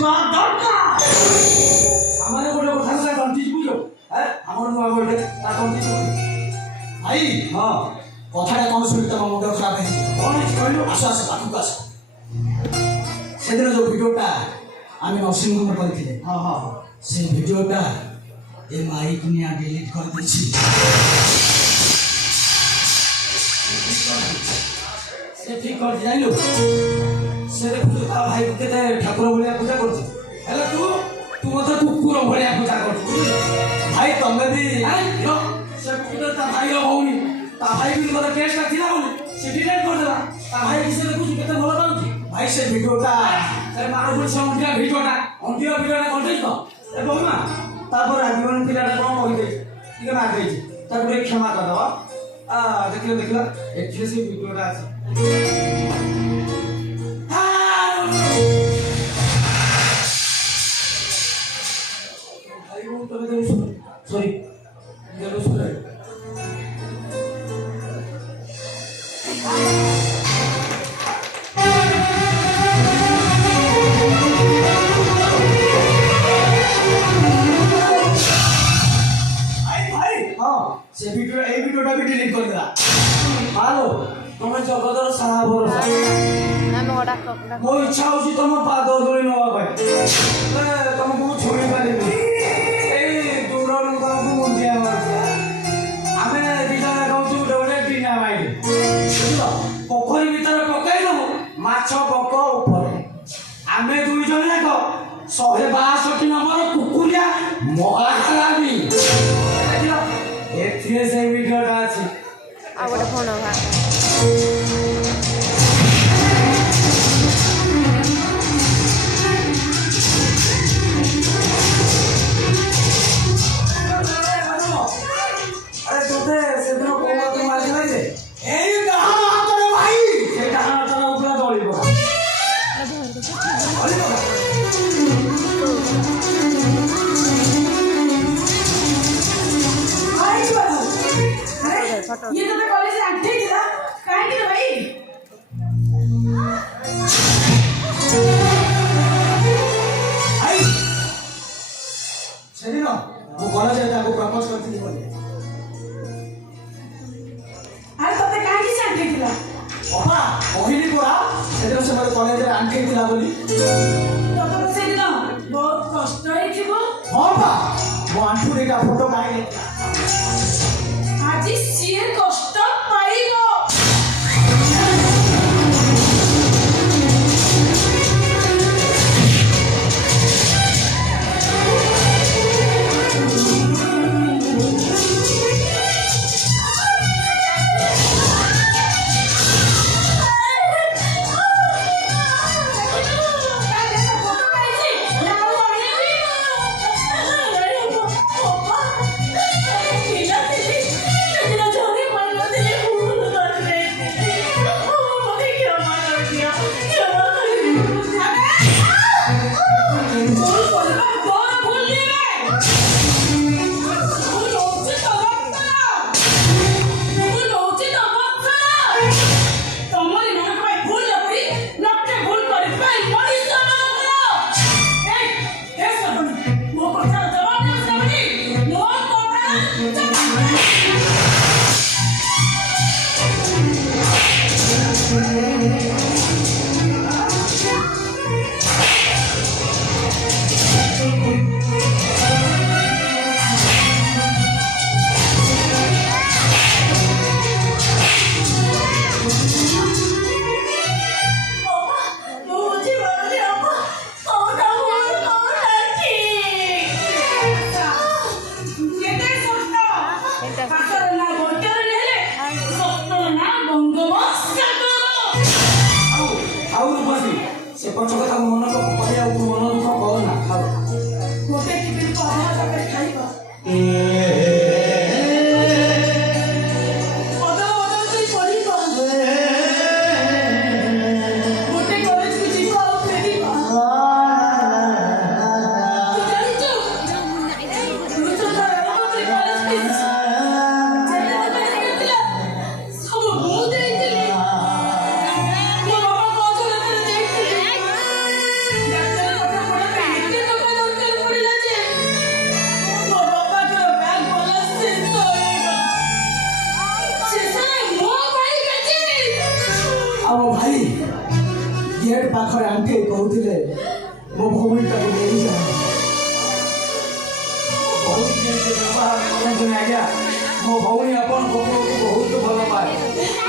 ଆସିବା ଦରକାର। ସାମାନ୍ୟ ଗୋଟେ କଥା ଥିଲା ତଣ୍ଟି ବୁଝ ଆମର ନୂଆ ଗୋଟେ ତା ତଣ୍ଟି ଭାଇ ହଁ କଥାଟା କଣ ଶୁଣି ତମ ମୁଣ୍ଡ ଖରାପ ହେଇଛି କଣ ହେଇଛି କହିଲୁ ଆସ ଆସ ପାଖକୁ ଆସ ସେଦିନ ଯୋଉ ଭିଡ଼ିଓଟା ଆମେ ନରସିଂହପୁର କରିଥିଲେ ହଁ ହଁ ସେ ଭିଡ଼ିଓଟା ଏ ମାଇକ୍ ନିଆ ଡିଲିଟ୍ କରିଦେଇଛି ସେ ଠିକ କରିଛି ଜାଣିଲୁ ସେ ଦେଖୁଛୁ ତା ଭାଇ କେତେ ଠାକୁର ଭଳିଆ ପୂଜା କରୁଛି ହେଲେ ତୁ ମତେ କୁକୁର ଭଳିଆ ପୂଜା କରୁଛୁ ଭାଇ ତମେ ବି ସେ କୁକୁର ତା ଭାଇର ହଉନି ତା ଭାଇ ବି ମତେ କେସଟା ଥିଲା ବୋଲି ସେ ଡିଲିଟ୍ କରିଦେଲା ତା ଭାଇ ବି ସେ ଦେଖୁଛୁ କେତେ ଭଲ ପାଉଛି ଭାଇ ସେ ଭିଡ଼ିଓଟା ମାର ପୁଣି ସେ ଅନ୍ତିଆ ଭିଡ଼ିଓଟା କରିଦେଇଛି ତ ଏ ବହୁମା ତାପରେ ରାଜୀବନ ପିଲାଟା କଣ କହିଦେଇଛି ଟିକେ ମାରିଦେଇଛି ତାକୁ ଟିକେ କ୍ଷମା କରିଦେବ ଦେଖିଲା ଏଠି ସେ ଭିଡ଼ିଓଟା ଅଛି ସରି ସେ ଭିଡ଼ିଓ এই ভিডিওটা ବି ডিলিট କରିଦେଲା ହାଲୋ ତମେ ଜଗତର ସାହା ଭରସା ମୋ ଇଚ୍ଛା ହଉଛି ତମ ପାଦ ଧରି ନେବା ପାଇଁ ତମକୁ ମୁଁ ଛୁଇଁ ପାରିବି ଏଇ ଦୂରରୁ ତମକୁ ମୁଣ୍ଡିଆ ମାରୁଛି ଆମେ ଦି ଜଣ କହୁଛୁ ଗୋଟେ ଟିନା ମାଇଲି ବୁଝିଲ ପୋଖରୀ ଭିତରେ ପକେଇ ଦବୁ ମାଛ ପକ ଉପରେ ଆମେ ଦୁଇ ଜଣ ଯାକ 162 ନମ୍ବର କୁକୁରିଆ ମହାରାଣୀ ଏଥିରେ ସେ ଭିଡ଼ିଓଟା ଅଛି ଆଉ ଗୋଟେ ଫୋନ ଆରେ ତୋତେ ସେଦିନ କୋଉ ମତେ ମାରିଥିଲା ଯେ ଏଇ ଡାହାଣ ହାତରେ ଭାଇ ସେ ଡାହାଣ ହାତର ଉପରେ ଦଳିବ ये तो मैं कॉलेज से आंटी थी ना काहे के भाई आई ସେଦିନ ମୁଁ କଲେଜରେ ତାକୁ ପ୍ରପୋଜ କରିଥିଲି ବୋଲି अरे तो मैं काहे से आंटी थी ना ବାପା କହିଲି ପରା ସେଦିନ ସେ ମୋତେ କଲେଜରେ ଆଣ୍ଠେଇ ଥିଲା ବୋଲି तो से दिन बहुत कष्ट है थी वो ହଁ ବା ମୋ ଆଣ୍ଠୁରେ ଏକା ଫଟୋ କାଢ଼ିଲେ आज सिए कष्ट पाइबो ମୋ ଭଉଣୀଟାକୁ ନେଇଯାଅ। ଭଉଣୀ କେମିତି ବ୍ୟବହାର କରନ୍ତୁନି ଆଜ୍ଞା। ମୋ ଭଉଣୀ ଆପଣଙ୍କ ପୁଅକୁ ବହୁତ ଭଲ ପାଏ।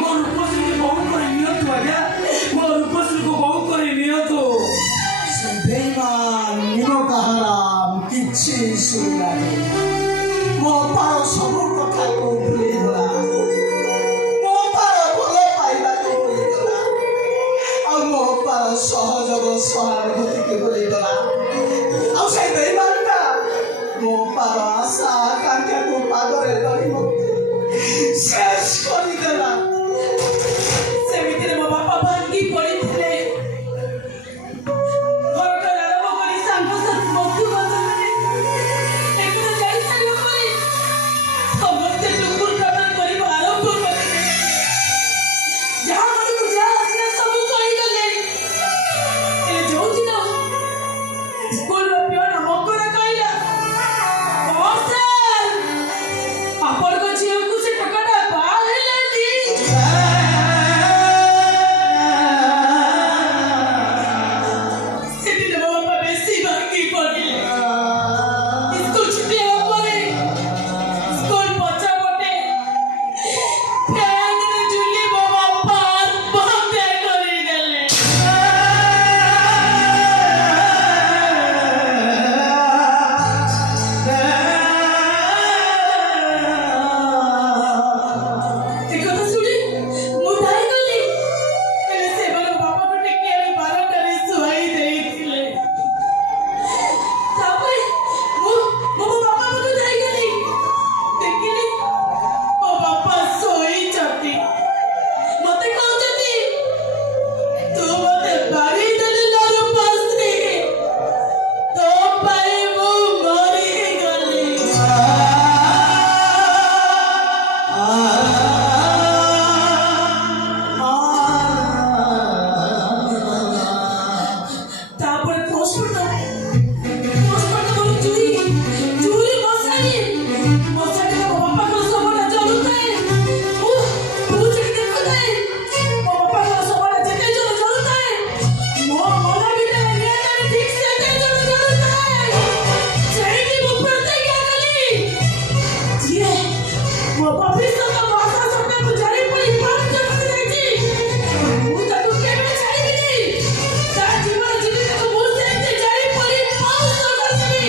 ମୋ ରୂପଶ୍ରୀକୁ ବହୁତ କରି ନିଅନ୍ତୁ ଆଜ୍ଞା। ମୋ ରୂପଶ୍ରୀକୁ ବହୁତ କରି ନିଅନ୍ତୁ। ସେ ବେଇମାନ ନିମ କାହାରାମ କିଛି ଶୁଣିଲାନି। ମୋ ପାର ସବୁ କଥାକୁ ଭୁଲିଗଲା। ମୋ ପାର ଭଲ ପାଇବାକୁ ଭୁଲିଗଲା। ଆଉ ମୋ ପାର ସହଯୋଗ ସହାନୁଭୂତିକୁ ଭୁଲିଗଲା। ଆଉ ସେ ବେଇମାନଟା ମୋ ପାର ଆଶା ଆକାଂକ୍ଷାକୁ ପାଦରେ ଧରି ମୋତେ ଶେଷ କରିଦେଲା। ସେମିତିରେ ମୋ ବାପା ଭାଙ୍ଗି ପଡ଼ିଥିଲେ। ଘରଟା ଆରମ୍ଭ କରି ସାଙ୍ଗସାଥି ବନ୍ଧୁବାନ୍ଧବରେ ଏକଥା ଜାଣି ସାରିବା ପରେ ସମସ୍ତେ ଟୁକୁର ଟାକୁର କରିବା ଆରମ୍ଭ କରିଲେ। ଯାହା ମନକୁ ଯାହା ଆସିଲା ସବୁ କହିଗଲେ। ହେଲେ ଯୋଉଦିନ ସ୍କୁଲର ପିଅନ ମକର କହିଲା, ସାର୍ ଆପଣଙ୍କ ଝିଅକୁ ସେ ଟୋକାଟା ବାହା ହେଲାନି। ସେଦିନ ମୋ ବାପା ବେଶୀ ଭାଙ୍ଗି ପଡ଼ିଲେ। ସ୍କୁଲ ଛୁଟି ହେବା ପରେ ସ୍କୁଲ ପଛପଟେ ଫ୍ୟାନରେ ଝୁଲି ମୋ ବାପା ଆତ୍ମହତ୍ୟା କରିଦେଲେ। ଏକଥା ଶୁଣି ମୁଁ ଧାଇଁଗଲି। ହେଲେ ସେମାନେ ମୋ ବାପାକୁ ଟେକି ଆଣି ବାରଣ୍ଡାରେ ଶୁଆଇ ଦେଇଥିଲେ। ତାପରେ ମୁଁ ମୋ ବାପା ପାଖକୁ ଧାଇଁଗଲି। ଦେଖିଲି ମୋ ବାପା ଶୋଇଛନ୍ତି। ମତେ କହୁଛନ୍ତି, ତୁ ମତେ ବାଡ଼େଇଦେଲୁ ନା ରୂପଶ୍ରୀ, ତୋ ପାଇଁ ମୁଁ ମରିଗଲି। ତାପରେ ପୋଷ୍ଟମର୍ଟମ କରି ଚୁରି ମଶାଣିରେ ମୋ ବାପାଙ୍କର ଶବଟା ଜଳୁଥାଏ। ମୁଁ ସେଠି ଦେଖୁଥାଏ। ମୋ ବାପାଙ୍କର ଶବଟା ଯେତେ ଜୋର ଜଳୁଥାଏ, ମୋ ମନ ଭିତରେ ନିଆଁଟାରେ ଠିକ୍ ସେତେ ଜୋର ଜଳୁଥାଏ। ସେଇଠି ମୁଁ ପ୍ରତିଜ୍ଞା କଲି, ଯିଏ ମୋ ଭବିଷ୍ୟତ ମୋ ଆଶା ସ୍ୱପ୍ନକୁ ଜାଳି ପୋଡ଼ି ପାଉଁଶ କରିଯାଇଛି, ମୁଁ ତାକୁ କେବେ ଛାଡ଼ିବିନି। ତା ଜୀବନ ଜୀବିକାକୁ ମୁଁ ସେମିତି ଜାଳି ପୋଡ଼ି ପାଉଁଶ କରିଦେବି।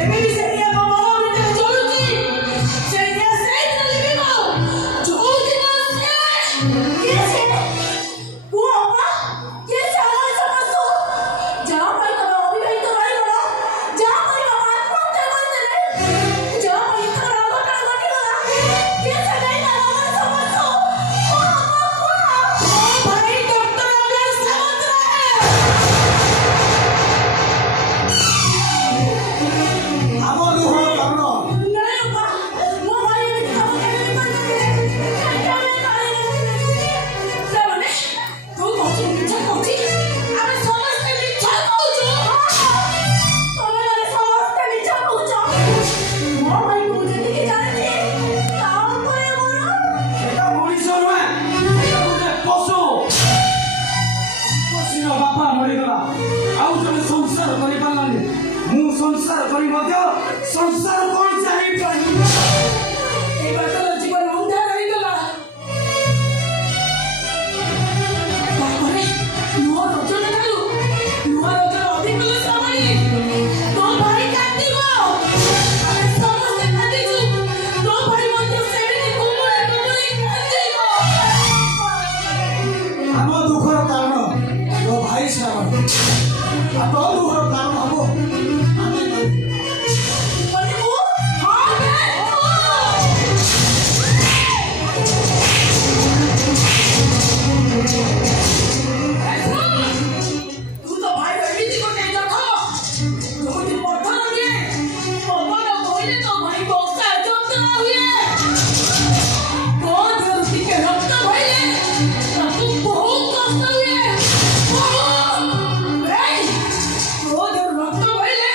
ଏବେ ବି ସେ ନିଆଁ ମୋ ମନ ଭିତରେ ଜଳୁଛି। ସେ ନିଆଁ ସେଇଦିନ ଲିଭିବ ଯୋଉଦିନ କିଏ ସେ? କୁହ ଅପା, କିଏ ସେ ଅନାଥ ପଶୁ? ଯାହା ପାଇଁ ତମେ ଅବିବାହିତ ରହିଗଲ, ଯାହା ପାଇଁ ବାପା ଆତ୍ମହତ୍ୟା କରିଦେଲେ, ଯାହା ପାଇଁ ତମର ଅଘଟଣ ଘଟିଗଲା, କିଏ ସେ ବେଇମାନ ଅନାଥ ପଶୁ? କୁହ ଅପା, କୁହ। ମୋ ଭାଇ ଡକ୍ଟର ଅମର ସାମନ୍ତରାୟ। ଆମ ଲୁହ କାରଣ ନାଇଁ ଅପା, ମୋ ଭାଇ ଏମିତି କାମ କେବେ ବି କରିନଥିଲେ। ସେମାନେ ତୁ କହୁଛୁ ମିଛ କହୁଛି, ଆମେ ସମସ୍ତେ ମିଛ କହୁଛୁ। ତମେ ମାନେ ସମସ୍ତେ ମିଛ କହୁଛ। ମୋ ଭାଇକୁ ମୁଁ ଯେତିକି ଜାଣିଛି, ତା ଉପରେ ମୋର ସେଟା ମଣିଷ ନୁହେଁ, ସେଟା ଗୋଟେ ପଶୁ। ପଶୁର ବାପା ମରିଗଲା, ଆଉ ଜଣେ ସଂସାର କରିପାରିଲାନି। ମୁଁ ସଂସାର କରି ମଧ୍ୟ ସଂସାର କଣ ଜାଣିପାରିଲି। এই বাচ্চার জীবন অন্ধার হয়ে গেল। তারপরে নূয়া রজনী ঠারু নূয়া রজনী অধিক সময় তো ভাই কাঁদিব। ଆମେ ସମସ୍ତେ କାନ୍ଦିଛୁ। ତୋ ଭାଇ ମଧ୍ୟ ସେମିତି କୁମୁଳି କୁମୁଳି କାନ୍ଦିବ। ଆମ ଦୁଃଖର କାରଣ ମୋ ଭାଇ ଶ୍ରାବଣ। ଆଉ ତୋ ଦୁଃଖର କାରଣ ହବ ଆମେ ମାନେ। କହିବୁ, ହଁ ବେ, ହଁ। ତୁ ତ ଭାଇ ଏମିତି ଗୋଟେ ଜଖମ, ଯୋଉଠି ପଥର ହୁଏ, ପବନ ବୋହିଲେ ତ ଭାଇ ବସା ଯନ୍ତ୍ରଣା ହୁଏ। ତୋ ଦେହରୁ ଟିକେ ରକ୍ତ ବୋହିଲେ ତାକୁ ବହୁତ କଷ୍ଟ ହୁଏ। ବହୁତ। ତୋ ଦେହରୁ ରକ୍ତ ବୋହିଲେ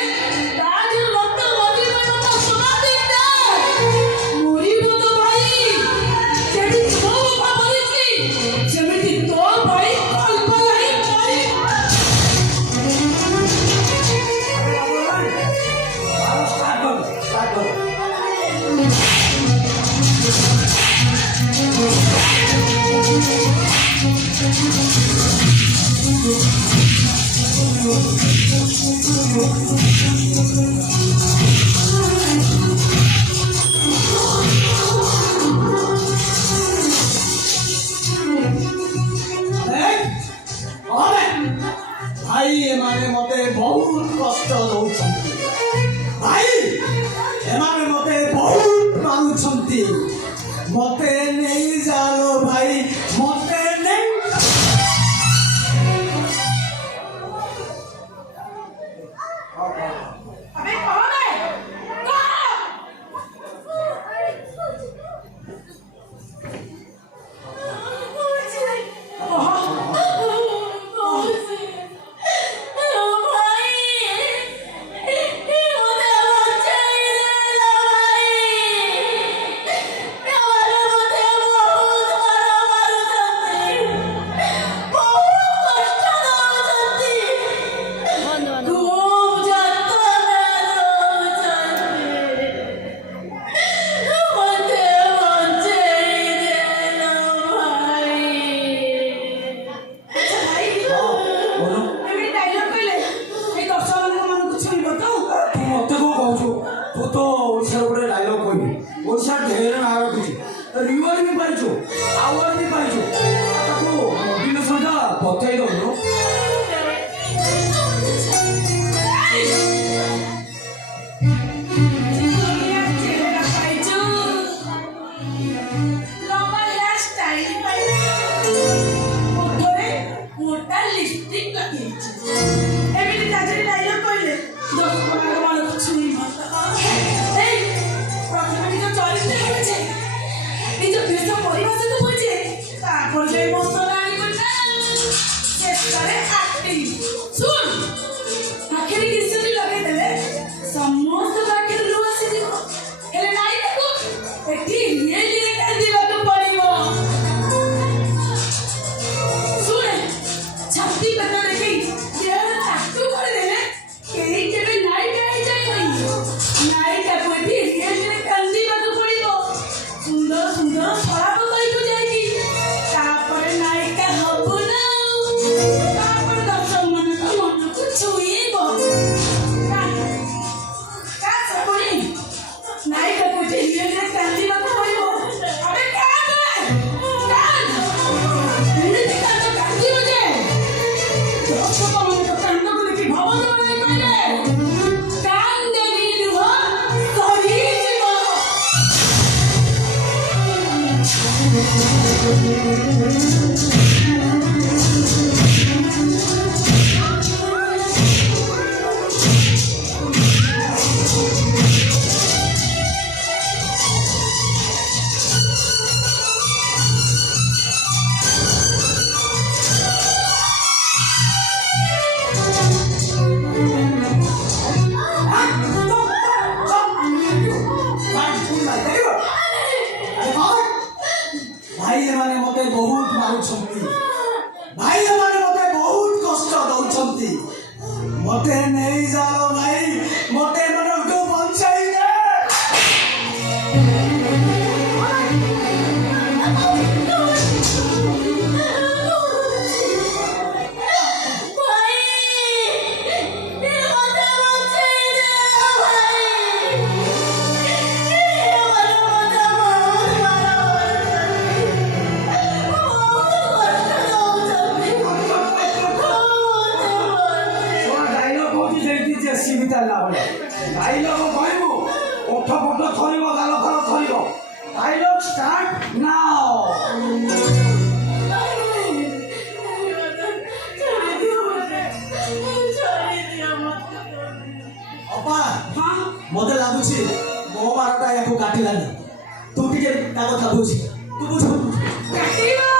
ଭାଇ ଏମାନେ ମତେ ବହୁତ କଷ୍ଟ ଦଉଛନ୍ତି ଭାଇ ଏମାନେ ମତେ ବହୁତ ମାରୁଛନ୍ତି ମତେ ନେଇ ଯାଅ ଭାଇ ମତେ ନେଇ अबे कौन है ବତେଇ ଦଉନୁ ଭାଇ ଏମାନେ ମତେ ବହୁତ ମାରୁଛନ୍ତି ଭାଇ ଏମାନେ ମତେ ବହୁତ କଷ୍ଟ ଦଉଛନ୍ତି ମତେ ନେଇଯାଅ ଭାଇ ମତେ ଏମାନଙ୍କୁ ବଞ୍ଚାଇ ଦେ ডাইলগ କହିବୁ ଓଠ ଫୋଟ ଥରିବ ଗାଲ ଫାଲ ଥରିବ ଡାଇଲଗ ଷ୍ଟାର୍ଟ ନାଓ ଅପା ମତେ ଲାଗୁଛି ମୋ ମାରଟା ୟାକୁ କାଟିଲାନି ତୁ ଟିକେ ତା କଥା ବୁଝି ତୁ ବୁଝ କାଟିବ